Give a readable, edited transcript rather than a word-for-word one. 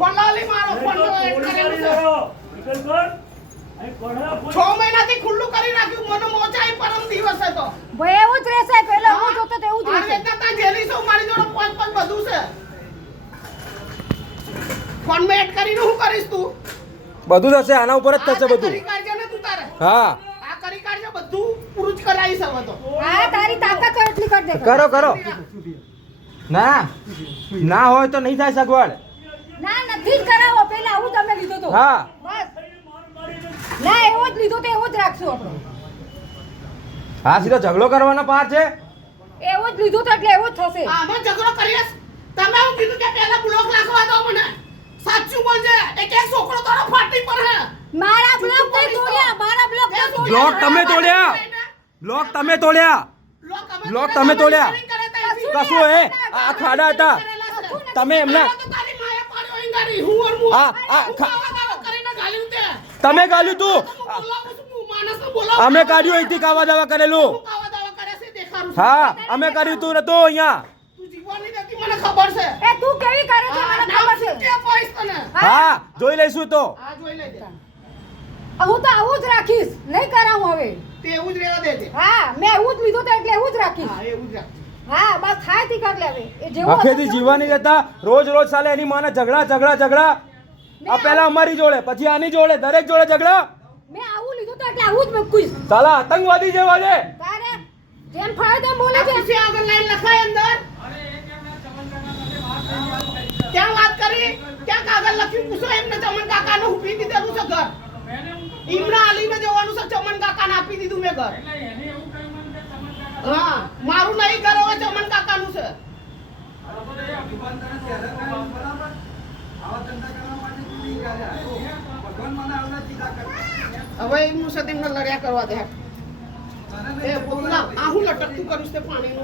ફોલાલી મારો ફોન તો એડ કરેલું છે 6 મહિનાથી ખુલ્લું કરી રાખ્યું મને મોચાઈ પરમ દિવસ હતો ભાઈ એવું જ રહેશે પહેલા હું જોતો તો એવું જ આ રહેશે વેચતા તા જેલી છો મારી જોડે પાંચ બધું છે ફોન માં એડ કરીને હું કરીશ તું બધું થશે આના ઉપર જ થશે બધું કરી કાઢજે ને તું તારે હા આ કરી કાઢજે બધું પૂરું જ કરાવીશ હવે તો હા તારી તાકાત હોય એટલી કરી દે કરો કરો ના ના હોય તો નહીં થાય સગવડ ના નથી જ કરાવો પહેલા હું તમને લીધો તો હા બસ ના એવો જ લીધો તો એવો જ રાખશું આપણે હા સીધો ઝઘડો કરવાનો પાર છે એવો જ લીધો તો એટલે એવો જ થશે આમાં ઝઘડો કરીએ તમે હું કીધું કે પહેલા બ્લોક નાખવા દો મને સાચું બોલજે એક છોકરો તારો ફાટી પર હે મારા બ્લોક તો તોડ્યા મારા બ્લોક તો તોડ્યા બ્લોક તમે તોડ્યા બ્લોક તમે તોડ્યા બ્લોક તમે તોડ્યા કશું એ આ ખાડા હતા તમે એમના તારી માયા પાડ્યો ઈંગારી હું ઓર હું આ કરીને ગાલ્યું તે તમે ગાલ્યું તું માણસને બોલાવ અમે કાઢ્યું અહીંથી કાવા દાવા કરેલું કાવા દાવા કરે છે દેખાડું હા અમે કર્યું તું નતું અહીંયા તું જીવવાની નથી મને ખબર છે એ તું કેવી કરે છે મને ખબર છે કે પાઈસ તને હા જોઈ લઈશું તો આ જોઈ લેજે હું તો આવું જ રાખીશ નહીં કરાવું હવે તે એવું જ રહેવા દેજે હા મેં એવું જ લીધું તો એટલે એવું જ રાખીશ હા એવું જ રાખ હા બસ થાય તી કર લે હવે એ જેવો આખેથી જીવવાની રહેતા રોજ રોજ ચાલે એની માને ઝઘડા આ પહેલા અમારી જોડે પછી આની જોડે દરેક જોડે ઝઘડા મેં આવું લીધું તો એટલે આવું જ મૂકીશ સાલા આતંકવાદી જેવા છે તારે જેમ ફાવે તેમ બોલે છે પછી આગળ લાઈન લખાય અંદર ક્યાં વાત કરી ક્યાં કાગળ લખ્યું પૂછો એમને ચમન કાકાને ઉપી દીધેલું છે ઘર ઇમરા અલીને જવાનું છે ચમન કાકાને આપી દીધું મેં ઘર હા મારું નહીં ઘર હવે ચમન કાકાનું છે હવે એમનું સાથે એમને લડ્યા કરવા દે એ પોતલા આ હું લટકતું કરું તે પાણીનું